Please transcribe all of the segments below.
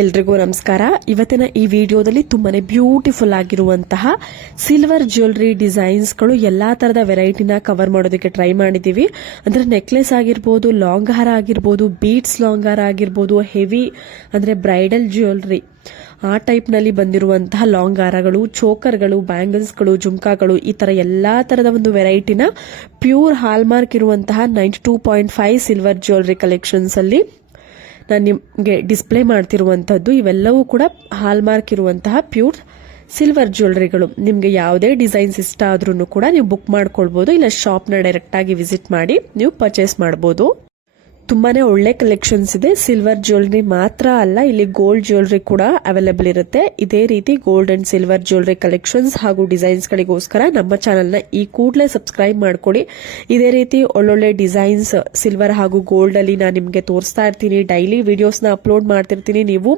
ಎಲ್ರಿಗೂ ನಮಸ್ಕಾರ. ಇವತ್ತಿನ ಈ ವಿಡಿಯೋದಲ್ಲಿ ತುಂಬಾನೇ ಬ್ಯೂಟಿಫುಲ್ ಆಗಿರುವಂತಹ ಸಿಲ್ವರ್ ಜ್ಯುವೆಲರಿ ಡಿಸೈನ್ಸ್ಗಳು ಎಲ್ಲಾ ತರದ ವೆರೈಟಿನ ಕವರ್ ಮಾಡೋದಕ್ಕೆ ಟ್ರೈ ಮಾಡಿದೀವಿ. ಅಂದ್ರೆ ನೆಕ್ಲೆಸ್ ಆಗಿರ್ಬೋದು, ಲಾಂಗ್ ಹಾರ ಆಗಿರ್ಬೋದು, ಬೀಡ್ಸ್ ಲಾಂಗ್ ಹಾರ ಆಗಿರ್ಬೋದು, ಹೆವಿ ಅಂದ್ರೆ ಬ್ರೈಡಲ್ ಜ್ಯುವೆಲರಿ ಆ ಟೈಪ್ ನಲ್ಲಿ ಬಂದಿರುವಂತಹ ಲಾಂಗ್ ಹಾರಗಳು, ಚೋಕರ್ಗಳು, ಬ್ಯಾಂಗಲ್ಸ್ಗಳು, ಜುಮ್ಕಾಗಳು, ಈ ತರ ಎಲ್ಲಾ ತರದ ಒಂದು ವೆರೈಟಿನ ಪ್ಯೂರ್ ಹಾಲ್ಮಾರ್ಕ್ ಇರುವಂತಹ 92.5 ಸಿಲ್ವರ್ ಜ್ಯುವೆಲರಿ ಕಲೆಕ್ಷನ್ಸ್ ಅಲ್ಲಿ ನಾನು ನಿಮಗೆ ಡಿಸ್ಪ್ಲೇ ಮಾಡ್ತಿರುವಂತದ್ದು. ಇವೆಲ್ಲವೂ ಕೂಡ ಹಾಲ್ಮಾರ್ಕ್ ಇರುವಂತಹ ಪ್ಯೂರ್ ಸಿಲ್ವರ್ ಜ್ಯುವೆಲರಿಗಳು. ನಿಮಗೆ ಯಾವುದೇ ಡಿಸೈನ್ಸ್ ಇಷ್ಟ ಆದ್ರೂ ಕೂಡ ನೀವು ಬುಕ್ ಮಾಡ್ಕೊಳ್ಬಹುದು, ಇಲ್ಲ ಶಾಪ್ನ ಡೈರೆಕ್ಟ್ ಆಗಿ ವಿಸಿಟ್ ಮಾಡಿ ನೀವು ಪರ್ಚೇಸ್ ಮಾಡಬಹುದು. ತುಂಬಾನೇ ಒಳ್ಳೆ ಕಲೆಕ್ಷನ್ಸ್ ಇದೆ. ಸಿಲ್ವರ್ ಜ್ಯುವೆಲರಿ ಮಾತ್ರ ಅಲ್ಲ, ಇಲ್ಲಿ ಗೋಲ್ಡ್ ಜ್ಯುವೆಲರಿ ಕೂಡ ಅವೈಲೇಬಲ್ ಇರುತ್ತೆ. ಇದೇ ರೀತಿ gold and silver jewellery collections ಹಾಗೂ ಡಿಸೈನ್ಸ್ ಗಳಿಗೋಸ್ಕರ ನಮ್ಮ ಚಾನೆಲ್ ನ ಈ ಕೂಡಲೇ ಸಬ್ಸ್ಕ್ರೈಬ್ ಮಾಡ್ಕೊಡಿ. ಇದೇ ರೀತಿ ಒಳ್ಳೊಳ್ಳೆ ಡಿಸೈನ್ಸ್ ಸಿಲ್ವರ್ ಹಾಗೂ ಗೋಲ್ಡ್ ಅಲ್ಲಿ ನಾನು ನಿಮಗೆ ತೋರಿಸ್ತಾ ಇರ್ತೀನಿ. ಡೈಲಿ ವಿಡಿಯೋಸ್ ನ ಅಪ್ಲೋಡ್ ಮಾಡ್ತಿರ್ತೀನಿ. ನೀವು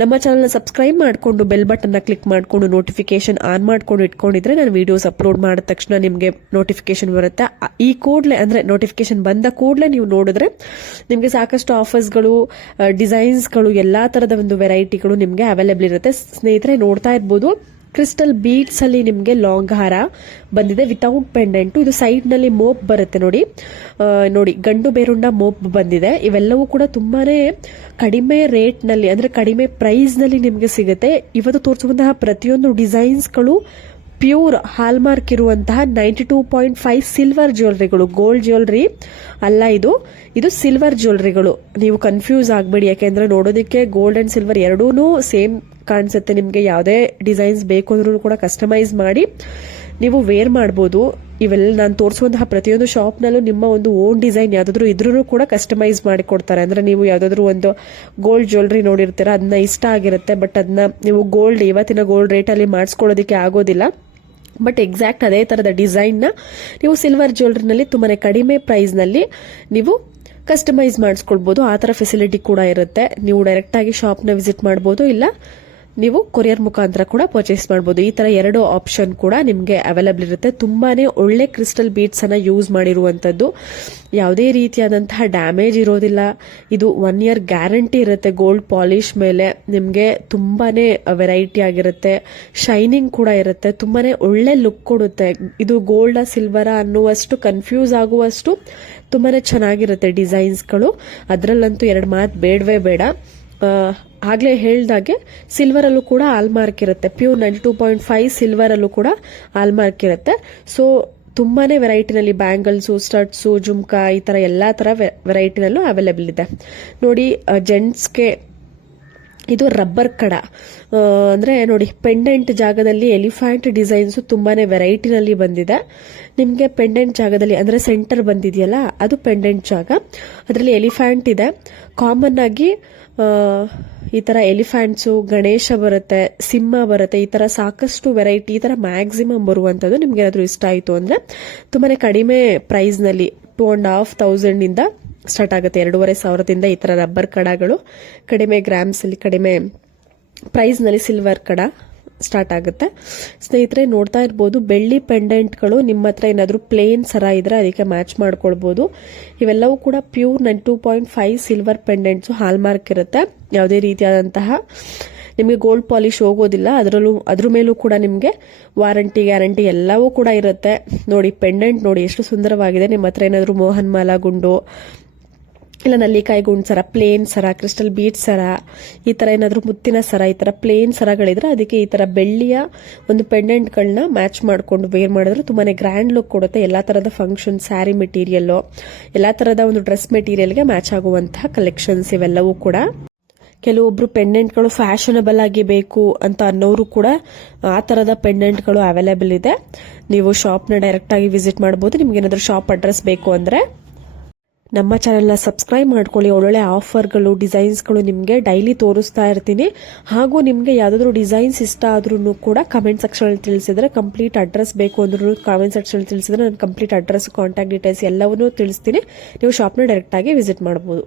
ನಮ್ಮ ಚಾನೆಲ್ ಸಬ್ಸ್ಕ್ರೈಬ್ ಮಾಡಿಕೊಂಡು ಬೆಲ್ ಬಟನ್ ನ ಕ್ಲಿಕ್ ಮಾಡಿಕೊಂಡು ನೋಟಿಫಿಕೇಶನ್ ಆನ್ ಮಾಡ್ಕೊಂಡು ಇಟ್ಕೊಂಡಿದ್ರೆ ನಾನು ವಿಡಿಯೋಸ್ ಅಪ್ಲೋಡ್ ಮಾಡಿದ ತಕ್ಷಣ ನಿಮಗೆ ನೋಟಿಫಿಕೇಶನ್ ಬರುತ್ತೆ. ಈ ಕೂಡಲೇ ಅಂದ್ರೆ ನೋಟಿಫಿಕೇಶನ್ ಬಂದ ಕೂಡಲೇ ನೀವು ನೋಡಿದ್ರೆ ನಿಮಗೆ ಸಾಕಷ್ಟು ಆಫರ್ಸ್ಗಳು, ಡಿಸೈನ್ಸ್ಗಳು, ಎಲ್ಲಾ ತರದ ಒಂದು ವೆರೈಟಿಗಳು ನಿಮಗೆ ಅವೈಲೇಬಲ್ ಇರುತ್ತೆ. ಸ್ನೇಹಿತರೆ ನೋಡ್ತಾ ಇರ್ಬೋದು, ಕ್ರಿಸ್ಟಲ್ ಬೀಡ್ಸ್ ಅಲ್ಲಿ ನಿಮಗೆ ಲಾಂಗ್ ಹಾರ ಬಂದಿದೆ ವಿತೌಟ್ ಪೆಂಡೆಂಟ್. ಇದು ಸೈಡ್ ನಲ್ಲಿ ಮೋಪ್ ಬರುತ್ತೆ ನೋಡಿ ಗಂಡು ಬೇರುಂಡ ಮೋಪ್ ಬಂದಿದೆ. ಇವೆಲ್ಲವೂ ಕೂಡ ತುಂಬಾನೇ ಕಡಿಮೆ ರೇಟ್ ನಲ್ಲಿ ಅಂದ್ರೆ ಕಡಿಮೆ ಪ್ರೈಸ್ ನಲ್ಲಿ ನಿಮಗೆ ಸಿಗುತ್ತೆ. ಇವತ್ತು ತೋರಿಸುವಂತಹ ಪ್ರತಿಯೊಂದು ಡಿಸೈನ್ಸ್ಗಳು ಪ್ಯೂರ್ ಹಾಲ್ಮಾರ್ಕ್ ಇರುವಂತಹ 92.5 ಸಿಲ್ವರ್ ಜ್ಯುವೆಲರಿಗಳು. ಗೋಲ್ಡ್ ಜ್ಯುವೆಲರಿ ಅಲ್ಲ, ಇದು ಸಿಲ್ವರ್ ಜ್ಯುವೆಲರಿಗಳು. ನೀವು ಕನ್ಫ್ಯೂಸ್ ಆಗಬೇಡಿ, ಯಾಕೆಂದ್ರೆ ನೋಡೋದಕ್ಕೆ ಗೋಲ್ಡ್ ಅಂಡ್ ಸಿಲ್ವರ್ ಎರಡೂ ಸೇಮ್ ಕಾಣಿಸುತ್ತೆ. ನಿಮಗೆ ಯಾವುದೇ ಡಿಸೈನ್ಸ್ ಬೇಕು ಅಂದ್ರೂ ಕೂಡ ಕಸ್ಟಮೈಸ್ ಮಾಡಿ ನೀವು ವೇರ್ ಮಾಡಬಹುದು. ಇವೆಲ್ಲ ನಾನು ತೋರಿಸುವಂತಹ ಪ್ರತಿಯೊಂದು ಶಾಪ್ನಲ್ಲೂ ನಿಮ್ಮ ಒಂದು ಓನ್ ಡಿಸೈನ್ ಯಾವ್ದಾದ್ರು ಇದ್ರೂ ಕೂಡ ಕಸ್ಟಮೈಸ್ ಮಾಡಿ ಕೊಡ್ತಾರೆ. ಅಂದ್ರೆ ನೀವು ಯಾವ್ದಾದ್ರು ಒಂದು ಗೋಲ್ಡ್ ಜ್ಯುವೆಲರಿ ನೋಡಿರ್ತೀರ, ಅದನ್ನ ಇಷ್ಟ ಆಗಿರುತ್ತೆ, ಬಟ್ ಅದನ್ನ ನೀವು ಇವತ್ತಿನ ಗೋಲ್ಡ್ ರೇಟ್ ಅಲ್ಲಿ ಮಾಡಿಸ್ಕೊಳ್ಳೋದಕ್ಕೆ ಆಗೋದಿಲ್ಲ. ಬಟ್ ಎಕ್ಸಾಕ್ಟ್ ಅದೇ ತರದ ಡಿಸೈನ್ ನ ನೀವು ಸಿಲ್ವರ್ ಜ್ಯುವೆಲರಿನಲ್ಲಿ ತುಂಬಾನೇ ಕಡಿಮೆ ಪ್ರೈಸ್ ನಲ್ಲಿ ನೀವು ಕಸ್ಟಮೈಸ್ ಮಾಡಿಸ್ಕೊಳ್ಬಹುದು. ಆ ತರ ಫೆಸಿಲಿಟಿ ಕೂಡ ಇರುತ್ತೆ. ನೀವು ಡೈರೆಕ್ಟ್ ಆಗಿ ಶಾಪ್ ನ ವಿಸಿಟ್ ಮಾಡಬಹುದು, ಇಲ್ಲ ನೀವು ಕೊರಿಯರ್ ಮುಖಾಂತರ ಕೂಡ ಪರ್ಚೇಸ್ ಮಾಡಬಹುದು. ಈ ತರ ಎರಡು ಆಪ್ಷನ್ ಕೂಡ ನಿಮಗೆ ಅವೈಲೇಬಲ್ ಇರುತ್ತೆ. ತುಂಬಾನೇ ಒಳ್ಳೆ ಕ್ರಿಸ್ಟಲ್ ಬೀಡ್ಸ್ ಅನ್ನ ಯೂಸ್ ಮಾಡಿರುವಂತದ್ದು. ಯಾವುದೇ ರೀತಿಯಾದಂತಹ ಡ್ಯಾಮೇಜ್ ಇರೋದಿಲ್ಲ. ಇದು 1 year ಗ್ಯಾರಂಟಿ ಇರುತ್ತೆ. ಗೋಲ್ಡ್ ಪಾಲಿಶ್ ಮೇಲೆ ನಿಮಗೆ ತುಂಬಾನೇ ವೆರೈಟಿ ಆಗಿರುತ್ತೆ. ಶೈನಿಂಗ್ ಕೂಡ ಇರುತ್ತೆ. ತುಂಬಾನೇ ಒಳ್ಳೆ ಲುಕ್ ಕೊಡುತ್ತೆ. ಇದು ಗೋಲ್ಡ್ ಸಿಲ್ವರ ಅನ್ನುವಷ್ಟು ಕನ್ಫ್ಯೂಸ್ ಆಗುವಷ್ಟು ತುಂಬಾನೇ ಚೆನ್ನಾಗಿರುತ್ತೆ ಡಿಸೈನ್ಸ್ಗಳು. ಅದರಲ್ಲಂತೂ ಎರಡು ಮಾತು ಬೇಡವೇ ಬೇಡ. ಆಗ್ಲೇ ಹೇಳ್ದಾಗೆ ಸಿಲ್ವರ್ ಅಲ್ಲೂ ಕೂಡ ಆಲ್ಮಾರ್ಕ್ ಇರುತ್ತೆ. ಪ್ಯೂರ್ 92.5 ಸಿಲ್ವರ್ ಅಲ್ಲೂ ಕೂಡ ಆಲ್ಮಾರ್ಕ್ ಇರುತ್ತೆ. ಸೊ ತುಂಬಾನೇ ವೆರೈಟಿನಲ್ಲಿ ಬ್ಯಾಂಗಲ್ಸು, ಸ್ಟಡ್ಸು, ಜುಮ್ಕಾ, ಈ ತರ ಎಲ್ಲಾ ತರ ವೆರೈಟಿನಲ್ಲೂ ಅವೈಲೇಬಲ್ ಇದೆ. ನೋಡಿ, ಜೆಂಟ್ಸ್ಗೆ ಇದು ರಬ್ಬರ್ ಕಡ ಅಂದ್ರೆ ನೋಡಿ, ಪೆಂಡೆಂಟ್ ಜಾಗದಲ್ಲಿ ಎಲಿಫೆಂಟ್ ಡಿಸೈನ್ಸ್ ತುಂಬಾನೇ ವೆರೈಟಿನಲ್ಲಿ ಬಂದಿದೆ. ನಿಮ್ಗೆ ಪೆಂಡೆಂಟ್ ಜಾಗದಲ್ಲಿ ಅಂದ್ರೆ ಸೆಂಟರ್ ಬಂದಿದೆಯಲ್ಲ, ಅದು ಪೆಂಡೆಂಟ್ ಜಾಗ. ಅದರಲ್ಲಿ ಎಲಿಫೆಂಟ್ ಇದೆ. ಕಾಮನ್ ಆಗಿ ಈ ತರ ಎಲಿಫೆಂಟ್ಸು, ಗಣೇಶ ಬರುತ್ತೆ, ಸಿಂಹ ಬರುತ್ತೆ, ಈ ತರ ಸಾಕಷ್ಟು ವೆರೈಟಿ, ಈ ತರ ಮ್ಯಾಕ್ಸಿಮಮ್ ಬರುವಂತದ್ದು. ನಿಮ್ಗೆ ಏನಾದ್ರು ಇಷ್ಟ ಆಯ್ತು ಅಂದ್ರೆ ತುಂಬಾನೇ ಕಡಿಮೆ ಪ್ರೈಸ್ ನಲ್ಲಿ 2,500 ಇಂದ ಸ್ಟಾರ್ಟ್ ಆಗುತ್ತೆ. 2,500 ಈ ತರ ರಬ್ಬರ್ ಕಡಗಳು ಕಡಿಮೆ ಗ್ರಾಮ್ಸ್ ಅಲ್ಲಿ, ಕಡಿಮೆ ಪ್ರೈಸ್ ನಲ್ಲಿ ಸಿಲ್ವರ್ ಕಡ ಸ್ಟಾರ್ಟ್ ಆಗುತ್ತೆ. ಸ್ನೇಹಿತರೆ ನೋಡ್ತಾ ಇರ್ಬೋದು, ಬೆಳ್ಳಿ ಪೆಂಡೆಂಟ್ಗಳು ನಿಮ್ಮ ಹತ್ರ ಏನಾದ್ರು ಪ್ಲೇನ್ ಸರ ಇದ್ರೆ ಅದಕ್ಕೆ ಮ್ಯಾಚ್ ಮಾಡ್ಕೊಳ್ಬಹುದು. ಇವೆಲ್ಲವೂ ಕೂಡ ಪ್ಯೂರ್ 92.5 ಸಿಲ್ವರ್ ಪೆಂಡೆಂಟ್ಸ್ ಹಾಲ್ಮಾರ್ಕ್ ಇರುತ್ತೆ. ಯಾವುದೇ ರೀತಿಯಾದಂತಹ ನಿಮಗೆ ಗೋಲ್ಡ್ ಪಾಲಿಶ್ ಹೋಗೋದಿಲ್ಲ. ಅದ್ರ ಮೇಲೂ ಕೂಡ ನಿಮಗೆ ವಾರಂಟಿ, ಗ್ಯಾರಂಟಿ ಎಲ್ಲವೂ ಕೂಡ ಇರುತ್ತೆ. ನೋಡಿ ಪೆಂಡೆಂಟ್ ನೋಡಿ ಎಷ್ಟು ಸುಂದರವಾಗಿದೆ. ನಿಮ್ಮ ಹತ್ರ ಏನಾದ್ರು ಮೋಹನ್ ಮಾಲಾ ಗುಂಡು, ಇಲ್ಲ ನಲ್ಲಿಕಾಯಿ ಗುಂಡ್ ಸರ, ಪ್ಲೇನ್ ಸರ, ಕ್ರಿಸ್ಟಲ್ ಬೀಟ್ ಸರ, ಈ ತರ ಏನಾದ್ರು ಮುತ್ತಿನ ಸರ, ಈ ತರ ಪ್ಲೇನ್ ಸರಗಳಿದ್ರೆ ಅದಕ್ಕೆ ಈ ತರ ಬೆಳ್ಳಿಯ ಒಂದು ಪೆಂಡೆಂಟ್ಗಳನ್ನ ಮ್ಯಾಚ್ ಮಾಡ್ಕೊಂಡು ವೇರ್ ಮಾಡಿದ್ರೆ ತುಂಬಾನೇ ಗ್ರ್ಯಾಂಡ್ ಲುಕ್ ಕೊಡುತ್ತೆ. ಎಲ್ಲಾ ತರದ ಫಂಕ್ಷನ್, ಸ್ಯಾರಿ ಮೆಟೀರಿಯಲ್, ಎಲ್ಲಾ ತರದ ಒಂದು ಡ್ರೆಸ್ ಮೆಟೀರಿಯಲ್ಗೆ ಮ್ಯಾಚ್ ಆಗುವಂತಹ ಕಲೆಕ್ಷನ್ಸ್ ಇವೆಲ್ಲವೂ ಕೂಡ. ಕೆಲವೊಬ್ರು ಪೆಂಡೆಂಟ್ಗಳು ಫ್ಯಾಷನಬಲ್ ಆಗಿ ಬೇಕು ಅಂತ ಅನ್ನೋರು ಕೂಡ ಆ ತರದ ಪೆಂಡೆಂಟ್ಗಳು ಅವೈಲೇಬಲ್ ಇದೆ. ನೀವು ಶಾಪ್ನ ಡೈರೆಕ್ಟ್ ಆಗಿ ವಿಸಿಟ್ ಮಾಡಬಹುದು. ನಿಮ್ಗೆ ಏನಾದ್ರು ಶಾಪ್ ಅಡ್ರೆಸ್ ಬೇಕು ಅಂದ್ರೆ ನಮ್ಮ ಚಾನೆಲ್ನ ಸಬ್ಸ್ಕ್ರೈಬ್ ಮಾಡ್ಕೊಳ್ಳಿ. ಒಳ್ಳೊಳ್ಳೆ ಆಫರ್ಗಳು, ಡಿಸೈನ್ಸ್ಗಳು ನಿಮಗೆ ಡೈಲಿ ತೋರಿಸ್ತಾ ಇರ್ತೀನಿ. ಹಾಗೂ ನಿಮಗೆ ಯಾವ್ದಾದ್ರು ಡಿಸೈನ್ಸ್ ಇಷ್ಟ ಆದ್ರೂ ಕೂಡ ಕಮೆಂಟ್ ಸೆಕ್ಷನ್ ಅಲ್ಲಿ ತಿಳಿಸಿದ್ರೆ, ಕಂಪ್ಲೀಟ್ ಅಡ್ರೆಸ್ ಬೇಕು ಅಂದ್ರೂ ಕಾಮೆಂಟ್ ಸೆಕ್ಷನ್ ಅಲ್ಲಿ ತಿಳಿಸಿದ್ರೆ ನಾನು ಕಂಪ್ಲೀಟ್ ಅಡ್ರೆಸ್, ಕಾಂಟ್ಯಾಕ್ಟ್ ಡೀಟೇಲ್ಸ್ ಎಲ್ಲವನ್ನೂ ತಿಳಿಸ್ತೀನಿ. ನೀವು ಶಾಪ್ನ ಡೈರೆಕ್ಟ್ ಆಗಿ ವಿಸಿಟ್ ಮಾಡಬಹುದು.